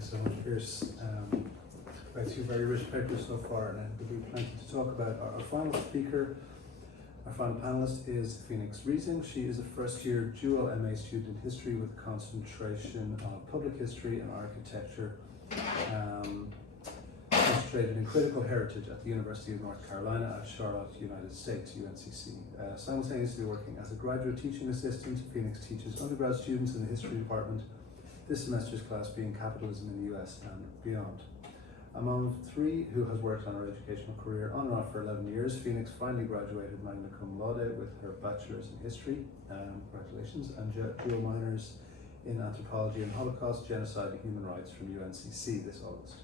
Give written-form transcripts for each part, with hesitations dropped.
Thanks so much, Pierce. We have two very rich papers so far, and there'll be plenty to talk about. Our final speaker, our final panelist is Phoenix Riesing. She is a first-year dual MA student in history with a concentration on public history and architecture, concentrated in critical heritage at the University of North Carolina at Charlotte, United States, UNCC. Simultaneously working as a graduate teaching assistant, Phoenix teaches undergrad students in the history department, this semester's class being Capitalism in the US and Beyond. Among three who has worked on her educational career on and off for 11 years, Phoenix finally graduated magna cum laude with her bachelor's in history, congratulations, and dual minors in anthropology and Holocaust, genocide and human rights from UNCC this August.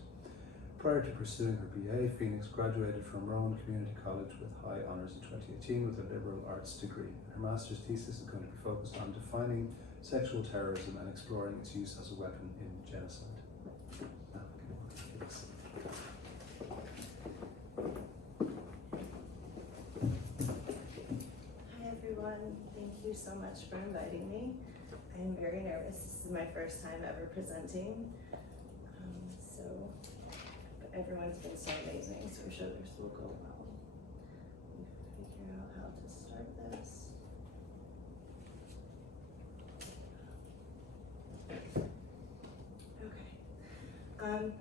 Prior to pursuing her BA, Phoenix graduated from Rowan Community College with high honours in 2018 with a liberal arts degree. Her master's thesis is going to be focused on defining sexual terrorism and exploring its use as a weapon in genocide. Hi everyone, thank you so much for inviting me. I am very nervous. This is my first time ever presenting. But everyone's been so amazing, so I'm sure this will go well. Let me figure out how to start this. Okay.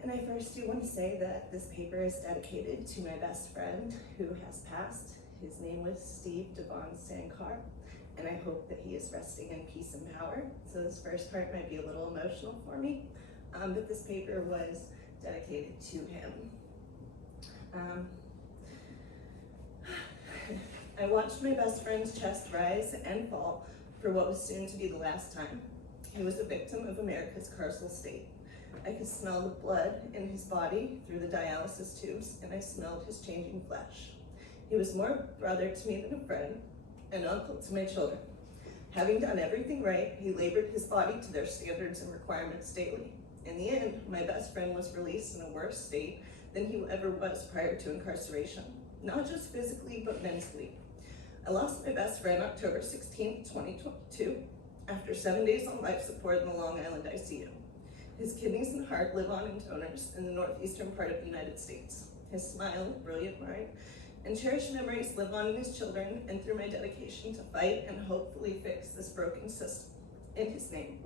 And I first do want to say that this paper is dedicated to my best friend who has passed. His name was Devon Sankar, and I hope that he is resting in peace and power. So this first part might be a little emotional for me, but this paper was dedicated to him. I watched my best friend's chest rise and fall for what was soon to be the last time. He was a victim of America's carceral state. I could smell the blood in his body through the dialysis tubes, and I smelled his changing flesh. He was more a brother to me than a friend, an uncle to my children. Having done everything right, he labored his body to their standards and requirements daily. In the end, my best friend was released in a worse state than he ever was prior to incarceration, not just physically, but mentally. I lost my best friend October 16, 2022, after 7 days on life support in the Long Island ICU. His kidneys and heart live on in donors in the northeastern part of the United States. His smile, brilliant mind, and cherished memories live on in his children and through my dedication to fight and hopefully fix this broken system in his name.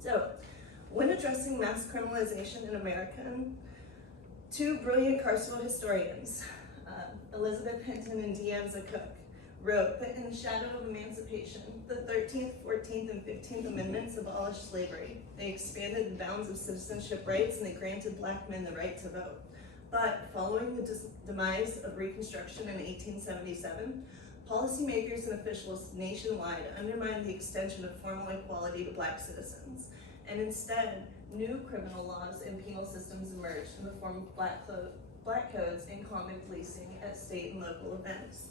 So, when addressing mass criminalization in America, two brilliant carceral historians, Elizabeth Hinton and Deanza Cook, wrote that in the shadow of emancipation, the 13th, 14th, and 15th Amendments abolished slavery. They expanded the bounds of citizenship rights and they granted Black men the right to vote. But following the demise of Reconstruction in 1877, policymakers and officials nationwide undermined the extension of formal equality to Black citizens. And instead, new criminal laws and penal systems emerged in the form of black codes and common policing at state and local events.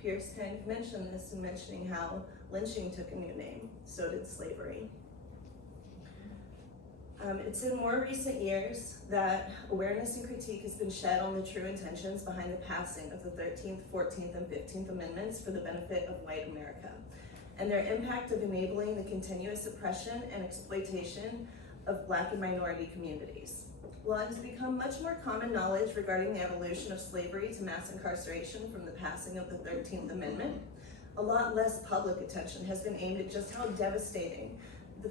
Pierce kind of mentioned this in mentioning how lynching took a new name, so did slavery. It's in more recent years that awareness and critique has been shed on the true intentions behind the passing of the 13th, 14th, and 15th Amendments for the benefit of white America, and their impact of enabling the continuous oppression and exploitation of Black and minority communities. While it has become much more common knowledge regarding the evolution of slavery to mass incarceration from the passing of the 13th Amendment, a lot less public attention has been aimed at just how devastating the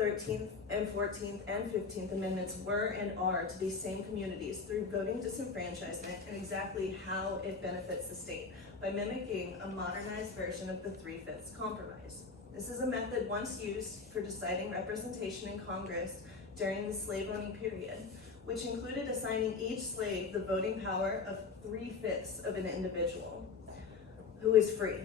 13th and 14th and 15th Amendments were and are to these same communities through voting disenfranchisement and exactly how it benefits the state by mimicking a modernized version of the 3/5 compromise. This is a method once used for deciding representation in Congress during the slave owning period, which included assigning each slave the voting power of 3/5 of an individual who is free.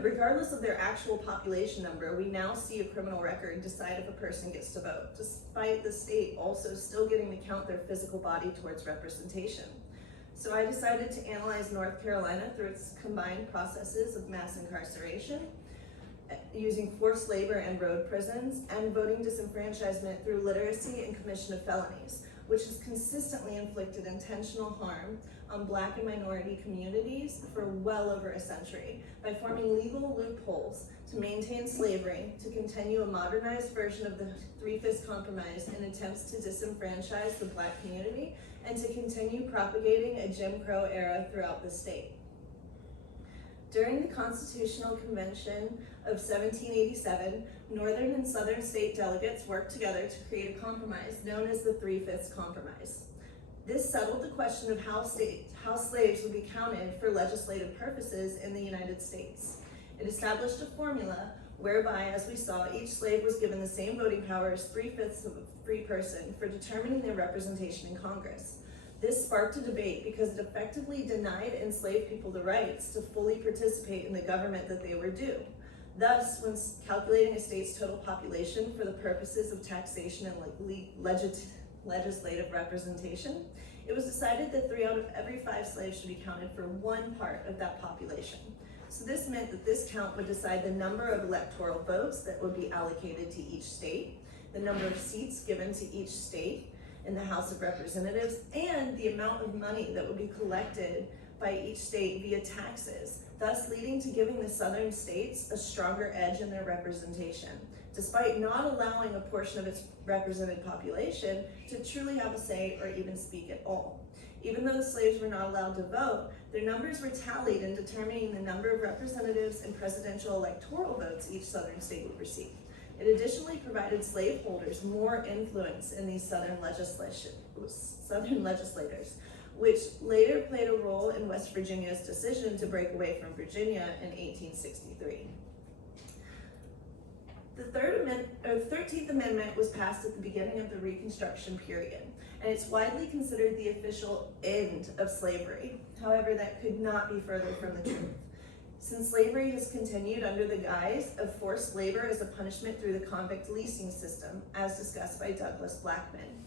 Regardless of their actual population number, we now see a criminal record decide if a person gets to vote, despite the state also still getting to count their physical body towards representation. So I decided to analyze North Carolina through its combined processes of mass incarceration, using forced labor and road prisons, and voting disenfranchisement through literacy and commission of felonies, which has consistently inflicted intentional harm on Black and minority communities for well over a century by forming legal loopholes to maintain slavery, to continue a modernized version of the Three-Fifths Compromise in attempts to disenfranchise the Black community, and to continue propagating a Jim Crow era throughout the state. During the Constitutional Convention of 1787, Northern and Southern state delegates worked together to create a compromise known as the Three-Fifths Compromise. This settled the question of how slaves would be counted for legislative purposes in the United States. It established a formula whereby, as we saw, each slave was given the same voting power as 3/5 of a free person for determining their representation in Congress. This sparked a debate because it effectively denied enslaved people the rights to fully participate in the government that they were due. Thus, when calculating a state's total population for the purposes of taxation and legislative representation, it was decided that 3 out of every 5 slaves should be counted for one part of that population. So this meant that this count would decide the number of electoral votes that would be allocated to each state, the number of seats given to each state in the House of Representatives, and the amount of money that would be collected by each state via taxes, thus leading to giving the southern states a stronger edge in their representation, despite not allowing a portion of its represented population to truly have a say or even speak at all. Even though the slaves were not allowed to vote, their numbers were tallied in determining the number of representatives and presidential electoral votes each southern state would receive. It additionally provided slaveholders more influence in these southern legislators, which later played a role in West Virginia's decision to break away from Virginia in 1863. The 13th Amendment was passed at the beginning of the Reconstruction period, and it's widely considered the official end of slavery. However, that could not be further from the truth, since slavery has continued under the guise of forced labor as a punishment through the convict leasing system, as discussed by Douglas Blackman.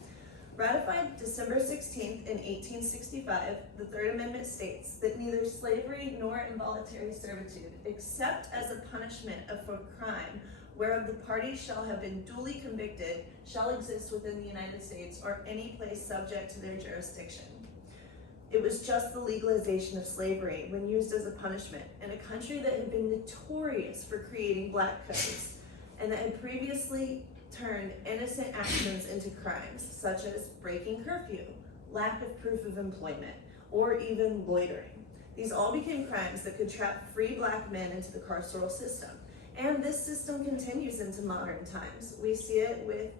Ratified December 16th in 1865, the Third Amendment states that neither slavery nor involuntary servitude, except as a punishment for crime whereof the parties shall have been duly convicted, shall exist within the United States or any place subject to their jurisdiction. It was just the legalization of slavery when used as a punishment in a country that had been notorious for creating black codes and that had previously turned innocent actions into crimes, such as breaking curfew, lack of proof of employment, or even loitering. These all became crimes that could trap free black men into the carceral system. And this system continues into modern times. We see it with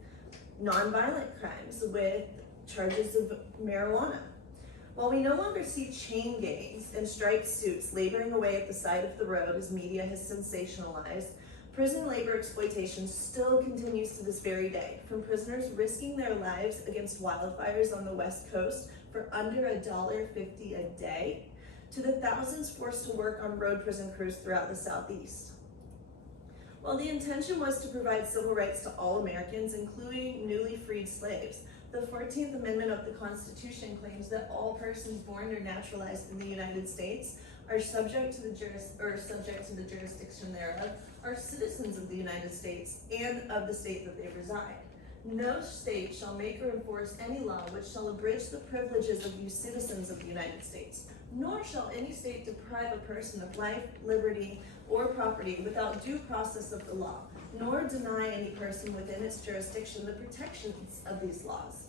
nonviolent crimes, with charges of marijuana. While we no longer see chain gangs and striped suits laboring away at the side of the road as media has sensationalized, prison labor exploitation still continues to this very day, from prisoners risking their lives against wildfires on the West Coast for under $1.50 a day, to the thousands forced to work on road prison crews throughout the Southeast. While the intention was to provide civil rights to all Americans, including newly freed slaves, the 14th Amendment of the Constitution claims that all persons born or naturalized in the United States are subject to the jurisdiction thereof, are citizens of the United States and of the state that they reside. No state shall make or enforce any law which shall abridge the privileges of you citizens of the United States, nor shall any state deprive a person of life, liberty, or property without due process of the law, nor deny any person within its jurisdiction the protections of these laws.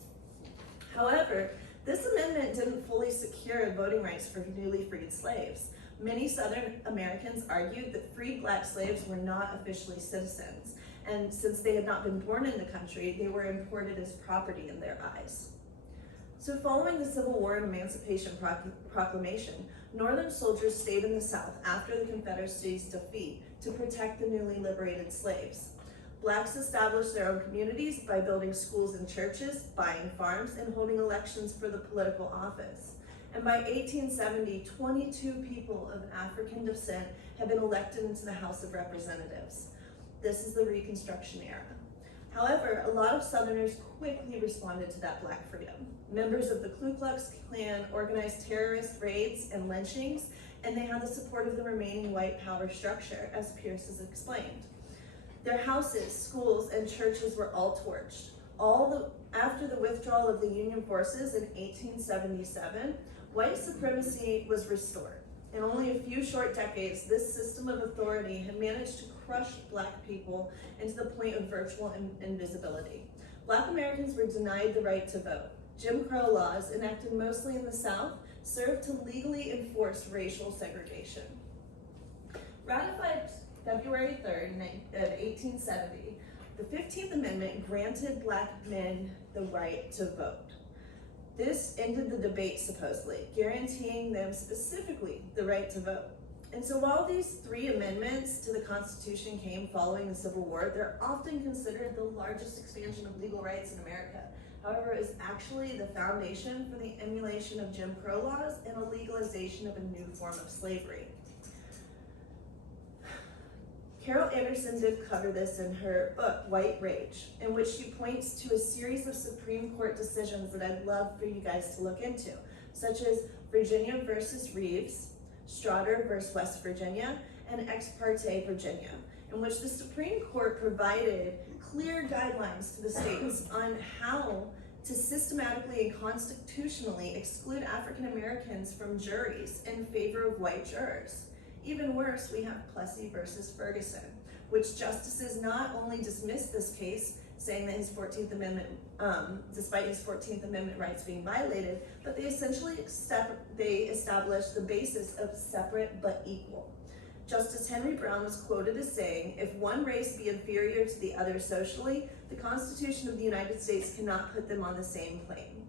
However, this amendment didn't fully secure voting rights for newly freed slaves. Many Southern Americans argued that freed black slaves were not officially citizens, and since they had not been born in the country, they were imported as property in their eyes. So following the Civil War and Emancipation Proclamation, Northern soldiers stayed in the South after the Confederacy's defeat to protect the newly liberated slaves. Blacks established their own communities by building schools and churches, buying farms, and holding elections for the political office. And by 1870, 22 people of African descent had been elected into the House of Representatives. This is the Reconstruction era. However, a lot of Southerners quickly responded to that black freedom. Members of the Ku Klux Klan organized terrorist raids and lynchings, and they had the support of the remaining white power structure, as Pierce has explained. Their houses, schools, and churches were all torched. After the withdrawal of the Union forces in 1877, white supremacy was restored. In only a few short decades, this system of authority had managed to crushed Black people into the point of virtual invisibility. Black Americans were denied the right to vote. Jim Crow laws, enacted mostly in the South, served to legally enforce racial segregation. Ratified February 3rd, 1870, the 15th Amendment granted Black men the right to vote. This ended the debate, supposedly, guaranteeing them specifically the right to vote. And so while these 3 amendments to the Constitution came following the Civil War, they're often considered the largest expansion of legal rights in America. However, it was actually the foundation for the emulation of Jim Crow laws and a legalization of a new form of slavery. Carol Anderson did cover this in her book, White Rage, in which she points to a series of Supreme Court decisions that I'd love for you guys to look into, such as Virginia versus Reeves, Strotter versus West Virginia, and Ex parte Virginia, in which the Supreme Court provided clear guidelines to the states on how to systematically and constitutionally exclude African Americans from juries in favor of white jurors. Even worse, we have Plessy versus Ferguson, which justices not only dismissed this case, saying that his 14th Amendment, despite his 14th Amendment rights being violated, but they essentially established the basis of separate but equal. Justice Henry Brown was quoted as saying, "If one race be inferior to the other socially, the Constitution of the United States cannot put them on the same plane."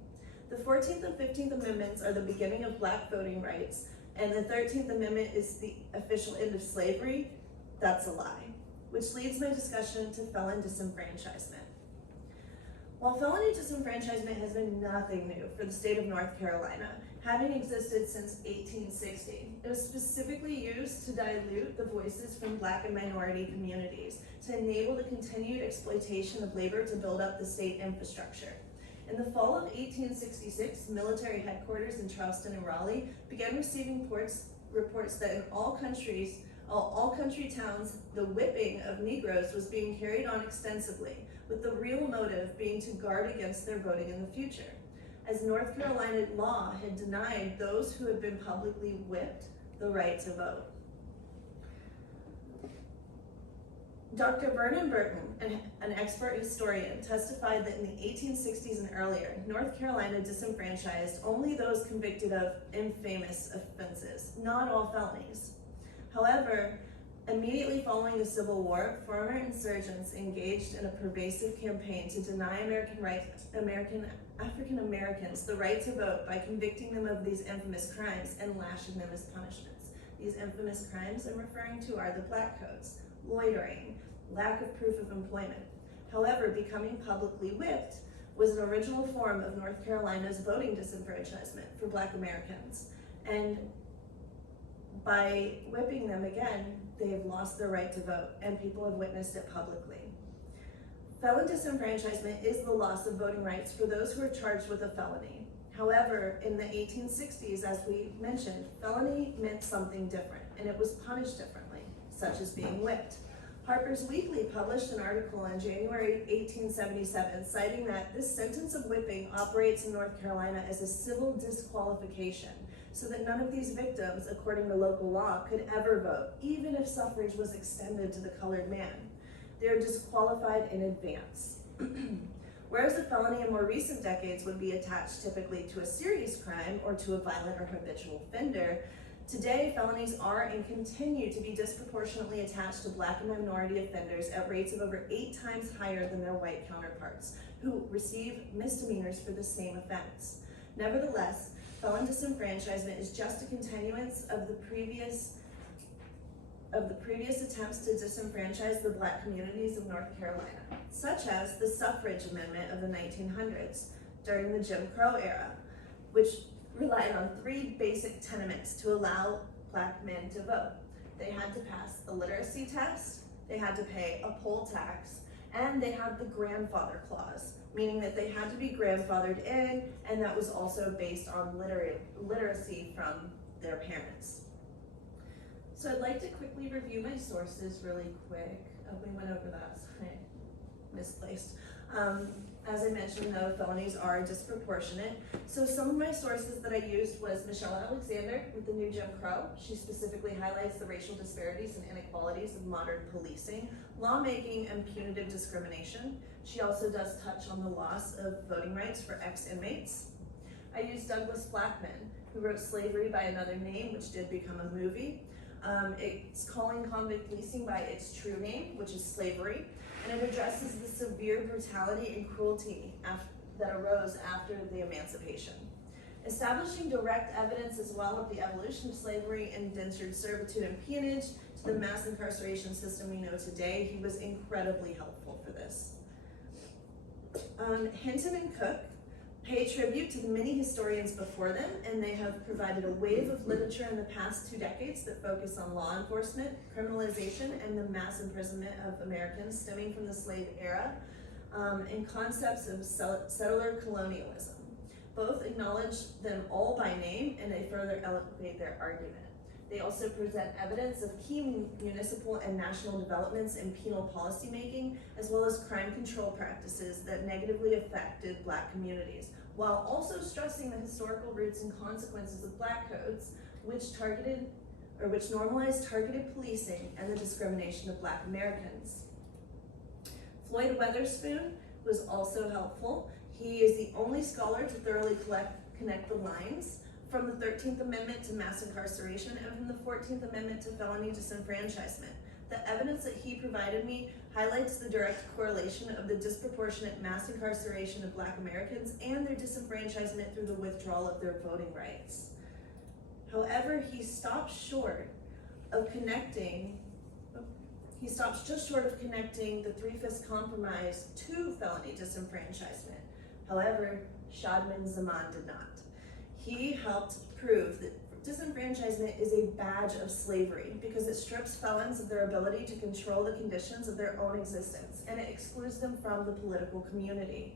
The 14th and 15th Amendments are the beginning of Black voting rights, and the 13th Amendment is the official end of slavery. That's a lie. Which leads my discussion to felon disenfranchisement. While felony disenfranchisement has been nothing new for the state of North Carolina, having existed since 1860, it was specifically used to dilute the voices from Black and minority communities, to enable the continued exploitation of labor to build up the state infrastructure. In the fall of 1866, military headquarters in Charleston and Raleigh began receiving reports that in all country towns, the whipping of Negroes was being carried on extensively, with the real motive being to guard against their voting in the future, as North Carolina law had denied those who had been publicly whipped the right to vote. Dr. Vernon Burton, an expert historian, testified that in the 1860s and earlier, North Carolina disenfranchised only those convicted of infamous offenses, not all felonies. However, immediately following the Civil War, former insurgents engaged in a pervasive campaign to deny African Americans the right to vote by convicting them of these infamous crimes and lashing them as punishments. These infamous crimes I'm referring to are the Black Codes, loitering, lack of proof of employment. However, becoming publicly whipped was an original form of North Carolina's voting disenfranchisement for Black Americans. And by whipping them again, they have lost their right to vote, and people have witnessed it publicly. Felon disenfranchisement is the loss of voting rights for those who are charged with a felony. However, in the 1860s, as we mentioned, felony meant something different, and it was punished differently, such as being whipped. Harper's Weekly published an article in January 1877 citing that this sentence of whipping operates in North Carolina as a civil disqualification, so that none of these victims, according to local law, could ever vote, even if suffrage was extended to the colored man. They are disqualified in advance. Whereas a felony in more recent decades would be attached typically to a serious crime or to a violent or habitual offender, today felonies are and continue to be disproportionately attached to Black and minority offenders at rates of over 8 times higher than their white counterparts, who receive misdemeanors for the same offense. Nevertheless, felon disenfranchisement is just a continuance of the previous attempts to disenfranchise the Black communities of North Carolina, such as the suffrage amendment of the 1900s during the Jim Crow era, which relied on 3 basic tenets to allow Black men to vote. They had to pass the literacy test, they had to pay a poll tax, and they had the grandfather clause, meaning that they had to be grandfathered in, and that was also based on literacy from their parents. So I'd like to quickly review my sources really quick. We went over that, so I misplaced. As I mentioned, though, felonies are disproportionate. So some of my sources that I used was Michelle Alexander with the New Jim Crow. She specifically highlights the racial disparities and inequalities of modern policing, lawmaking, and punitive discrimination. She also does touch on the loss of voting rights for ex-inmates. I used Douglas Blackman, who wrote Slavery by Another Name, which did become a movie. It's calling convict leasing by its true name, which is slavery, and it addresses the severe brutality and cruelty that arose after the emancipation. Establishing direct evidence as well of the evolution of slavery, indentured servitude, and peonage to the mass incarceration system we know today, he was incredibly helpful for this. Hinton and Cook pay tribute to the many historians before them, and they have provided a wave of literature in the past 2 decades that focus on law enforcement, criminalization, and the mass imprisonment of Americans stemming from the slave era, and concepts of settler colonialism. Both acknowledge them all by name, and they further elevate their argument. They also present evidence of key municipal and national developments in penal policymaking, as well as crime control practices that negatively affected Black communities, while also stressing the historical roots and consequences of Black codes, which normalized targeted policing and the discrimination of Black Americans. Floyd Weatherspoon was also helpful. He is the only scholar to thoroughly connect the lines from the 13th Amendment to mass incarceration and from the 14th Amendment to felony disenfranchisement. The evidence that he provided me highlights the direct correlation of the disproportionate mass incarceration of Black Americans and their disenfranchisement through the withdrawal of their voting rights. However, he stops just short of connecting the Three-Fifths Compromise to felony disenfranchisement. However, Shadman Zaman did not. He helped prove that disenfranchisement is a badge of slavery because it strips felons of their ability to control the conditions of their own existence, and it excludes them from the political community.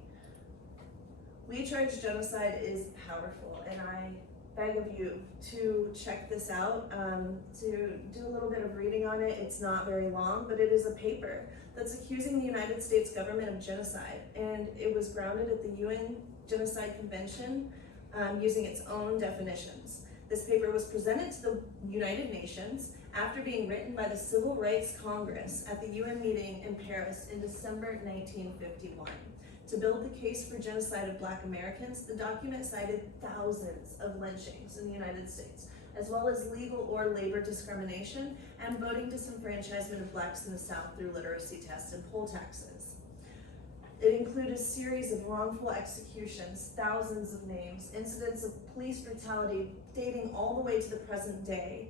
We Charge Genocide is powerful, and I beg of you to check this out, to do a little bit of reading on it. It's not very long, but it is a paper that's accusing the United States government of genocide, and it was grounded at the UN Genocide Convention using its own definitions. This paper was presented to the United Nations after being written by the Civil Rights Congress at the UN meeting in Paris in December 1951. To build the case for genocide of Black Americans, the document cited thousands of lynchings in the United States, as well as legal or labor discrimination and voting disenfranchisement of Blacks in the South through literacy tests and poll taxes. It included a series of wrongful executions, thousands of names, incidents of police brutality dating all the way to the present day,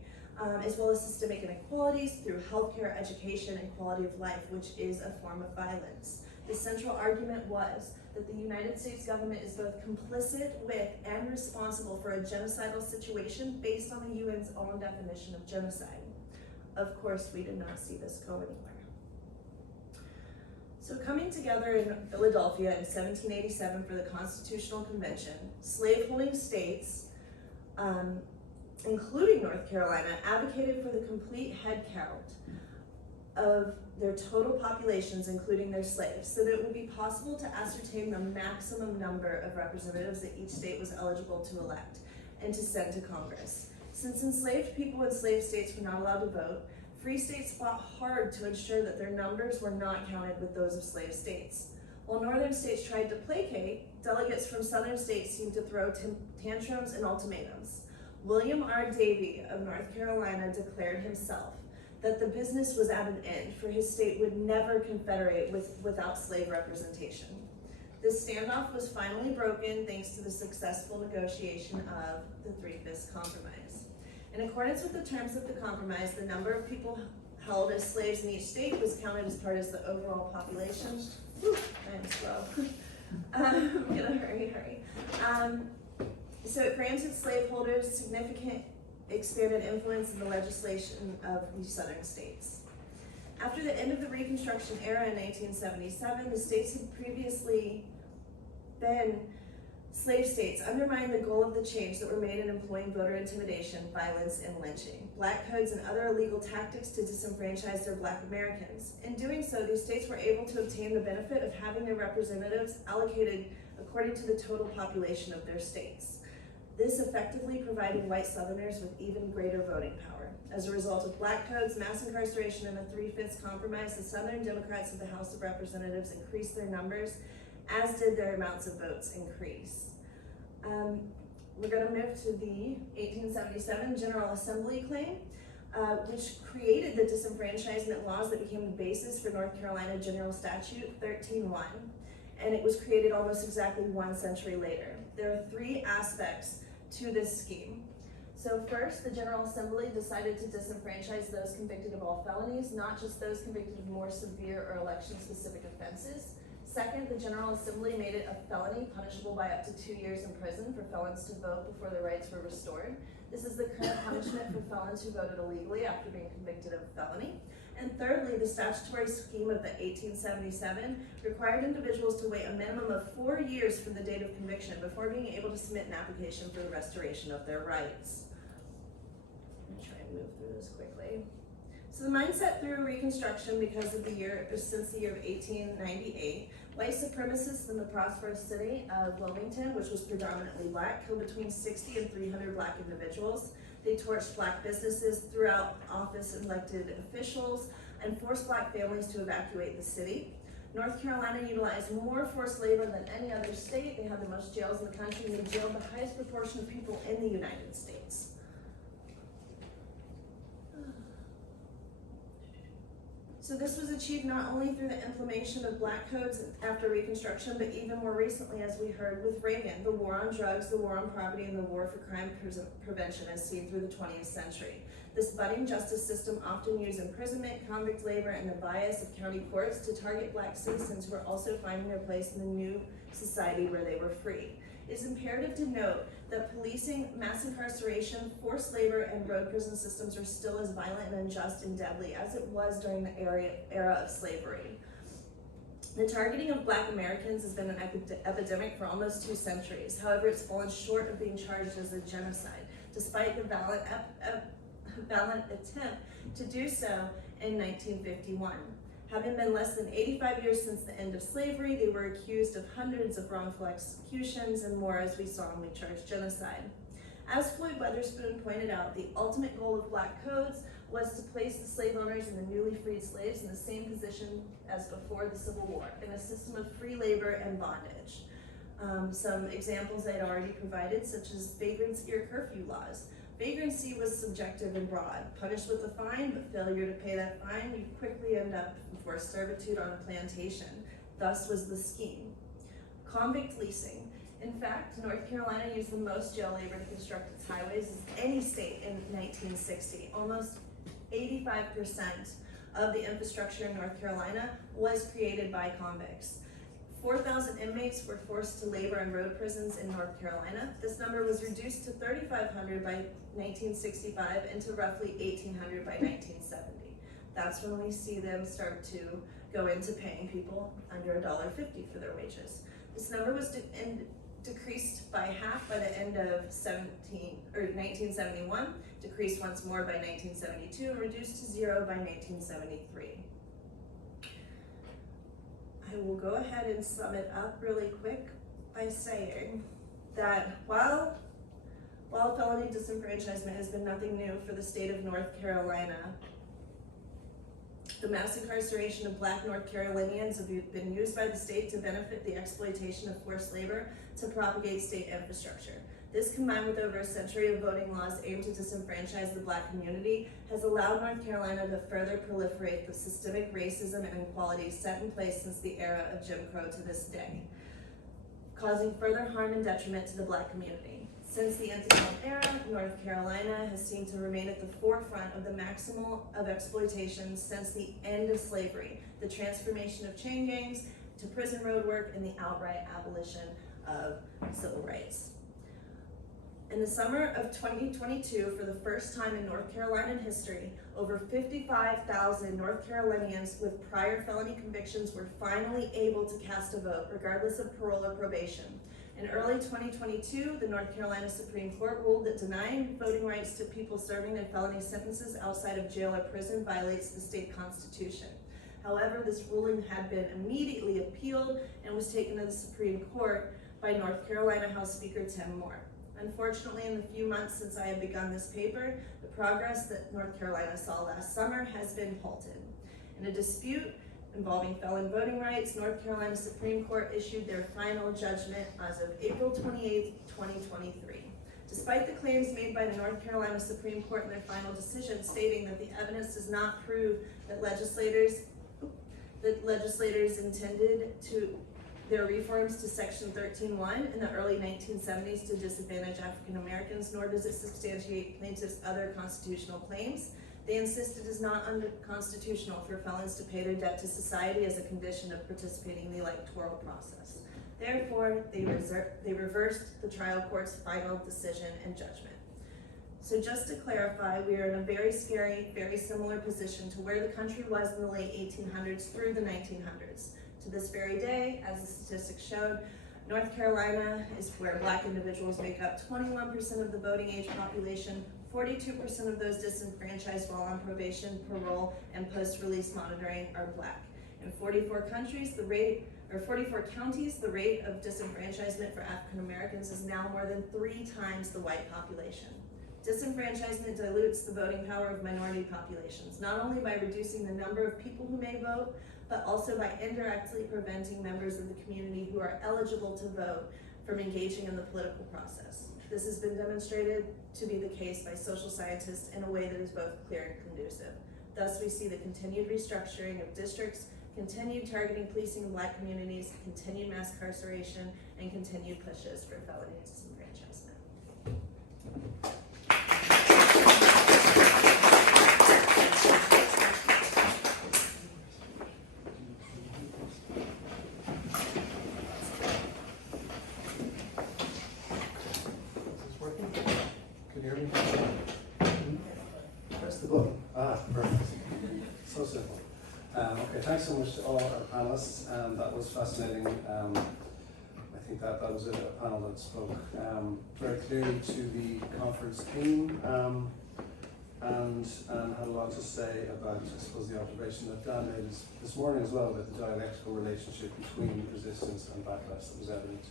as well as systemic inequalities through healthcare, education, and quality of life, which is a form of violence. The central argument was that the United States government is both complicit with and responsible for a genocidal situation based on the UN's own definition of genocide. Of course, we did not see this go anywhere. So coming together in Philadelphia in 1787 for the Constitutional Convention, slaveholding states, including North Carolina, advocated for the complete head count of their total populations, including their slaves, so that it would be possible to ascertain the maximum number of representatives that each state was eligible to elect and to send to Congress. Since enslaved people in slave states were not allowed to vote, free states fought hard to ensure that their numbers were not counted with those of slave states. While northern states tried to placate, delegates from southern states seemed to throw tantrums and ultimatums. William R. Davie of North Carolina declared himself that the business was at an end, for his state would never confederate without slave representation. This standoff was finally broken thanks to the successful negotiation of the Three-Fifths Compromise. In accordance with the terms of the compromise, the number of people held as slaves in each state was counted as part of the overall population. Whew, I'm slow. I'm gonna hurry. So it granted slaveholders significant expanded influence in the legislation of these southern states. After the end of the Reconstruction era in 1877, the states had previously been Slave states undermine the goal of the change that were made in employing voter intimidation, violence, and lynching, black codes, and other illegal tactics to disenfranchise their black Americans. In doing so, these states were able to obtain the benefit of having their representatives allocated according to the total population of their states. This effectively provided white Southerners with even greater voting power. As a result of black codes, mass incarceration, and a 3/5 compromise, the Southern Democrats of the House of Representatives increased their numbers, as did their amounts of votes increase. We're going to move to the 1877 General Assembly claim, which created the disenfranchisement laws that became the basis for North Carolina General Statute 13-1, and it was created almost exactly 1 century later. There are 3 aspects to this scheme. So first, the General Assembly decided to disenfranchise those convicted of all felonies, not just those convicted of more severe or election-specific offenses. Second, the General Assembly made it a felony punishable by up to 2 years in prison for felons to vote before their rights were restored. This is the current punishment for felons who voted illegally after being convicted of a felony. And thirdly, the statutory scheme of the 1877 required individuals to wait a minimum of 4 years from the date of conviction before being able to submit an application for the restoration of their rights. I'm gonna try and move through this quickly. So the mindset through Reconstruction, since the year of 1898, white supremacists in the prosperous city of Wilmington, which was predominantly black, killed between 60 and 300 black individuals. They torched black businesses, threw out office-elected officials, and forced black families to evacuate the city. North Carolina utilized more forced labor than any other state. They had the most jails in the country, and they jailed the highest proportion of people in the United States. So this was achieved not only through the implementation of black codes after Reconstruction, but even more recently, as we heard with Reagan, the war on drugs, the war on property, and the war for crime prevention as seen through the 20th century. This budding justice system often used imprisonment, convict labor, and the bias of county courts to target black citizens who are also finding their place in the new society where they were free. It's imperative to note that policing, mass incarceration, forced labor, and road prison systems are still as violent and unjust and deadly as it was during the era of slavery. The targeting of black Americans has been an epidemic for almost 2 centuries. However, it's fallen short of being charged as a genocide, despite the valiant attempt to do so in 1951. Having been less than 85 years since the end of slavery, they were accused of hundreds of wrongful executions and more, as we saw when we charged genocide. As Floyd Weatherspoon pointed out, the ultimate goal of black codes was to place the slave owners and the newly freed slaves in the same position as before the Civil War, in a system of free labor and bondage. Some examples I'd already provided, such as vagrancy or curfew laws. Vagrancy was subjective and broad. Punished with a fine, but failure to pay that fine, you quickly end up in forced servitude on a plantation. Thus was the scheme. Convict leasing. In fact, North Carolina used the most jail labor to construct its highways as any state in 1960. Almost 85% of the infrastructure in North Carolina was created by convicts. 4,000 inmates were forced to labor in road prisons in North Carolina. This number was reduced to 3,500 by 1965 and to roughly 1,800 by 1970. That's when we see them start to go into paying people under $1.50 for their wages. This number was decreased by half by the end of 1971, decreased once more by 1972, and reduced to 0 by 1973. I will go ahead and sum it up really quick by saying that while felony disenfranchisement has been nothing new for the state of North Carolina, the mass incarceration of black North Carolinians have been used by the state to benefit the exploitation of forced labor to propagate state infrastructure. This, combined with over a century of voting laws aimed to disenfranchise the black community, has allowed North Carolina to further proliferate the systemic racism and inequalities set in place since the era of Jim Crow to this day, causing further harm and detriment to the black community. Since the antebellum era, North Carolina has seemed to remain at the forefront of the maximal of exploitation since the end of slavery, the transformation of chain gangs to prison road work, and the outright abolition of civil rights. In the summer of 2022, for the first time in North Carolina history, over 55,000 North Carolinians with prior felony convictions were finally able to cast a vote, regardless of parole or probation. In early 2022, the North Carolina Supreme Court ruled that denying voting rights to people serving their felony sentences outside of jail or prison violates the state constitution. However, this ruling had been immediately appealed and was taken to the Supreme Court by North Carolina House Speaker Tim Moore. Unfortunately, in the few months since I have begun this paper, the progress that North Carolina saw last summer has been halted. In a dispute involving felon voting rights, North Carolina Supreme Court issued their final judgment as of April 28, 2023. Despite the claims made by the North Carolina Supreme Court in their final decision stating that the evidence does not prove that legislators intended their reforms to Section 13.1 in the early 1970s to disadvantage African Americans, nor does it substantiate plaintiffs' other constitutional claims, they insist it is not unconstitutional for felons to pay their debt to society as a condition of participating in the electoral process. Therefore, they reversed the trial court's final decision and judgment. So just to clarify, we are in a very scary, very similar position to where the country was in the late 1800s through the 1900s. To this very day, as the statistics showed, North Carolina is where Black individuals make up 21% of the voting age population, 42% of those disenfranchised while on probation, parole, and post-release monitoring are Black. In 44 counties, the rate of disenfranchisement for African Americans is now more than 3 times the white population. Disenfranchisement dilutes the voting power of minority populations, not only by reducing the number of people who may vote, but also by indirectly preventing members of the community who are eligible to vote from engaging in the political process. This has been demonstrated to be the case by social scientists in a way that is both clear and conducive. Thus, we see the continued restructuring of districts, continued targeting policing of Black communities, continued mass incarceration, and continued pushes for felony disenfranchisement. Okay, thanks so much to all our panelists. That was fascinating. I think that was a panel that spoke very clearly to the conference theme and had a lot to say about, I suppose, the observation that Dan made this morning as well about the dialectical relationship between resistance and backlash that was evident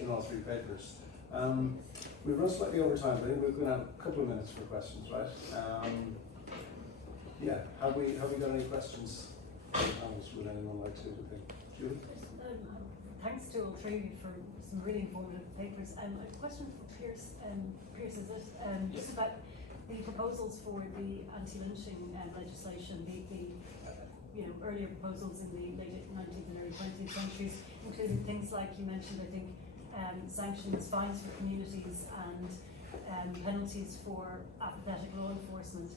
in all 3 papers. We've run slightly over time, but I think we're going to have a couple of minutes for questions, right? Yeah, have we got any questions? Would anyone like to think? Julie? Thanks to all 3 of you for some really informative papers. A question for Pierce. Pierce, is it just about the proposals for the anti-lynching legislation, the earlier proposals in the late 19th and early 20th centuries, including things like you mentioned, I think, sanctions, fines for communities, and penalties for apathetic law enforcement.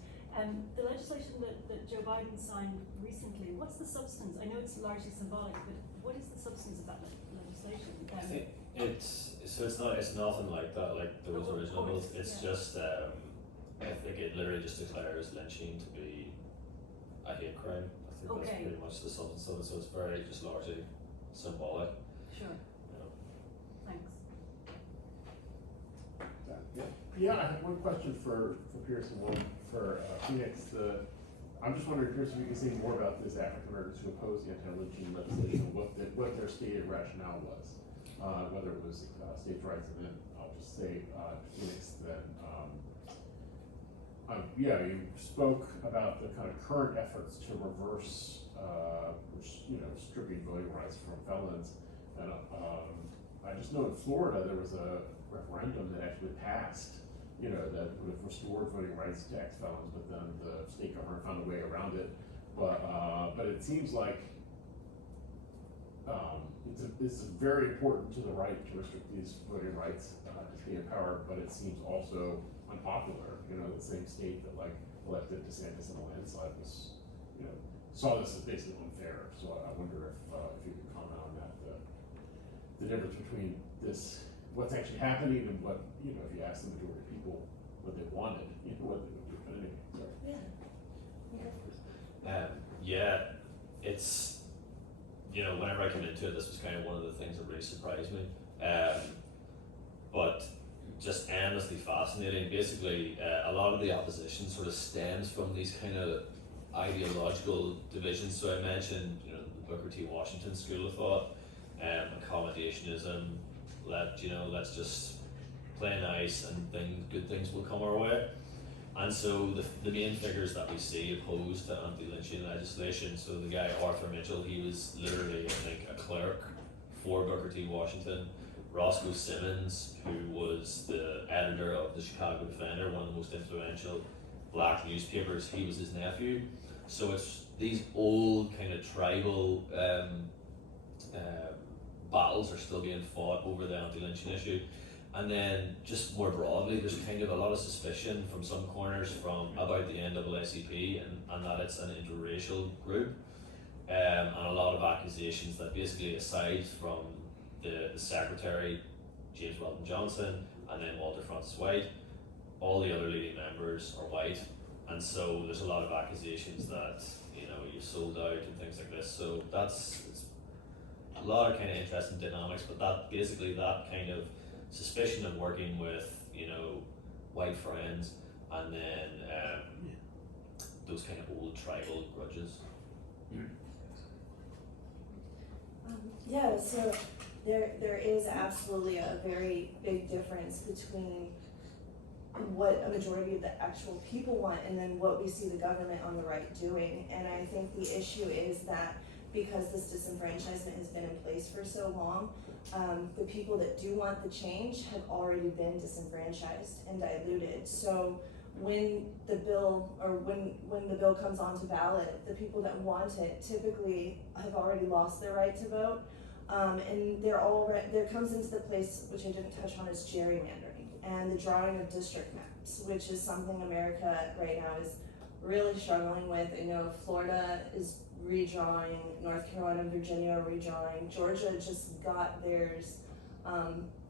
The legislation that Joe Biden signed recently, what's the substance? I know it's largely symbolic, but what is the substance of that legislation? I think it's nothing like that, like those original bills. It's just I think it literally just declares lynching to be a hate crime. I think that's pretty much the substance of it. So it's very just largely symbolic. Sure. Thanks. Yeah, I have one question for Pierce and one for Phoenix. I'm just wondering, Pierce, if you can say more about this African Americans who opposed the anti-lynching legislation, what their stated rationale was, whether it was states' rights, and then I'll just say Phoenix that you spoke about the kind of current efforts to reverse, stripping voting rights from felons, and I just know in Florida there was a referendum that actually passed, that would have restored voting rights to ex-felons, but then the state government found a way around it. But it seems like it's very important to the right to restrict these voting rights to stay in power, but it seems also unpopular. The same state that elected DeSantis in a landslide was, saw this as basically unfair. So I wonder if you could comment on that, the difference between this, what's actually happening, and what, if you ask the majority of people what they wanted, what they would do. But anyway, sorry. It's, whenever I came into it, this was kind of one of the things that really surprised me. But just endlessly fascinating. Basically, a lot of the opposition sort of stems from these kind of ideological divisions. So I mentioned, you know, the Booker T. Washington school of thought, accommodationism. Let's just play nice and good things will come our way. And so the main figures that we see opposed to anti-lynching legislation. So the guy Arthur Mitchell, he was literally, I think, a clerk for Booker T. Washington. Roscoe Simmons, who was the editor of the Chicago Defender, one of the most influential black newspapers, he was his nephew. So it's these old kind of tribal battles are still being fought over the anti-lynching issue. And then just more broadly, there's kind of a lot of suspicion from some corners about the NAACP and that it's an interracial group, and a lot of accusations that basically, aside from the secretary, James Weldon Johnson, and then Walter Francis White, all the other leading members are white, and so there's a lot of accusations that, you know, you're sold out and things like this. So it's a lot of kind of interesting dynamics, but that kind of suspicion of working with, you know, white friends, and then those kind of old tribal grudges. So there is absolutely a very big difference between what a majority of the actual people want and then what we see the government on the right doing. And I think the issue is that because this disenfranchisement has been in place for so long, the people that do want the change have already been disenfranchised and diluted. So when the bill comes onto ballot, the people that want it typically have already lost their right to vote. And there comes into the place, which I didn't touch on, is gerrymandering and the drawing of district maps, which is something America right now is really struggling with. I know Florida is redrawing, North Carolina and Virginia are redrawing. Georgia just got theirs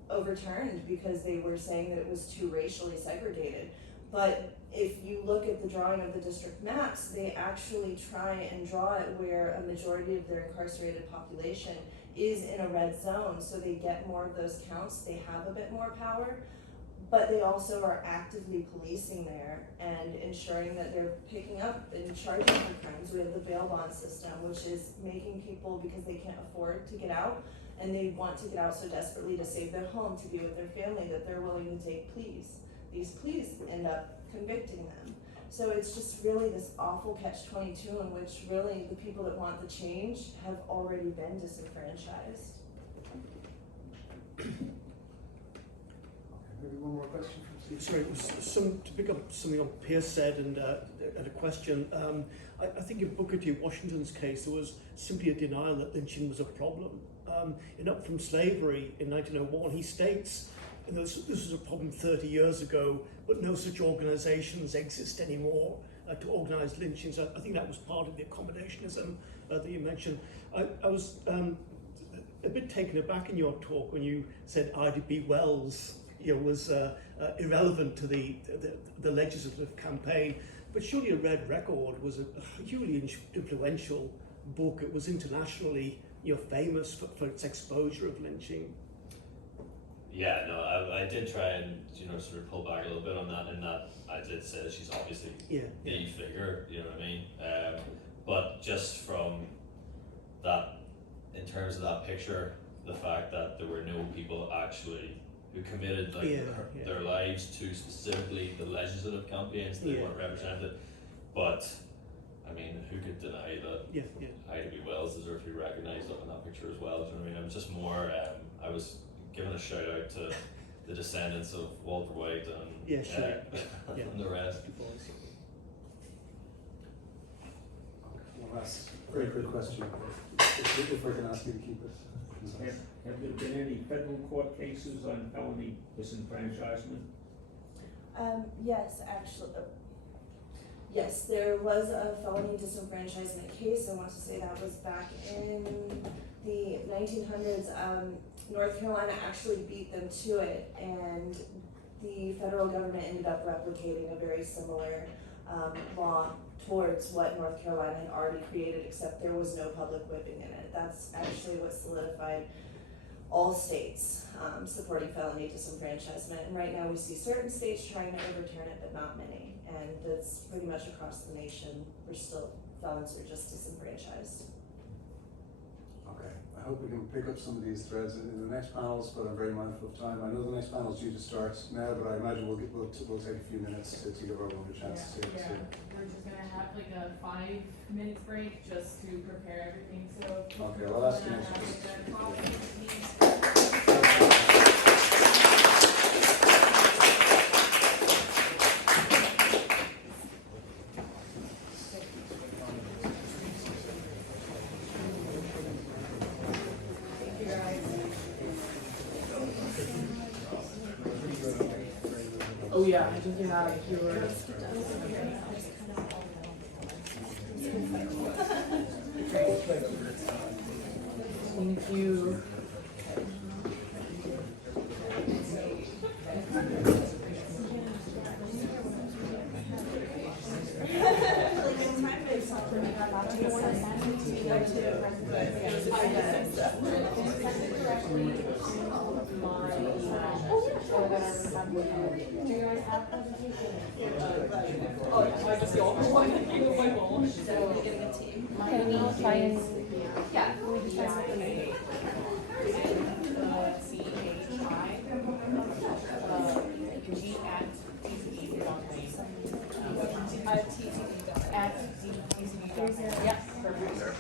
overturned because they were saying that it was too racially segregated. But if you look at the drawing of the district maps, they actually try and draw it where a majority of their incarcerated population is in a red zone, so they get more of those counts, they have a bit more power, but they also are actively policing there and ensuring that they're picking up and charging for crimes. We have the bail bond system, which is making people, because they can't afford to get out, and they want to get out so desperately to save their home, to be with their family, that they're willing to take pleas. These pleas end up convicting them. So it's just really this awful catch-22 in which really the people that want the change have already been disenfranchised. Maybe one more question from Steve. Sorry, to pick up something on Pierce said and a question. I think in Booker T. Washington's case, there was simply a denial that lynching was a problem. In Up From Slavery in 1901, he states, and this was a problem 30 years ago, but no such organisations exist anymore to organise lynchings. I think that was part of the accommodationism that you mentioned. I was a bit taken aback in your talk when you said Ida B. Wells, you know, was irrelevant to the legislative campaign, but surely A Red Record was a hugely influential book. It was internationally, you know, famous for its exposure of lynching. Yeah, no, I did try and, you know, sort of pull back a little bit on that, and that I did say that she's obviously the figure, you know what I mean? But just from that, in terms of that picture, the fact that there were no people actually who committed their lives to specifically the legislative campaigns, they weren't represented. But I mean, who could deny that Ida B. Wells deserves to be recognised up in that picture as well? Do you know what I mean? I was just more, I was giving a shout out to the descendants of Walter White and and the rest. One last very quick question, if I can ask you to keep it. Have there been any federal court cases on felony disenfranchisement? Yes, actually. Yes, there was a felony disenfranchisement case. I want to say that was back in the 1900s. North Carolina actually beat them to it, and the federal government ended up replicating a very similar law towards what North Carolina had already created, except there was no public whipping in it. That's actually what solidified all states supporting felony disenfranchisement. And right now we see certain states trying to overturn it, but not many. And it's pretty much across the nation. Felons are just disenfranchised. Okay, I hope we can pick up some of these threads in the next panels, but I'm very mindful of time. I know the next panel is due to start now, but I imagine we'll take a few minutes to give everyone a chance to. We're just gonna have like a 5-minute break just to prepare everything, so. Okay, well, that's the next Oh yeah, I think you have your. Thank you. Do you guys have presentation? Oh, I just go off one. You know my phone. So getting a team. Can we try and, Yeah. we just try and CHI. G at TCE.com. At TCE. At TCE. Yeah, perfect.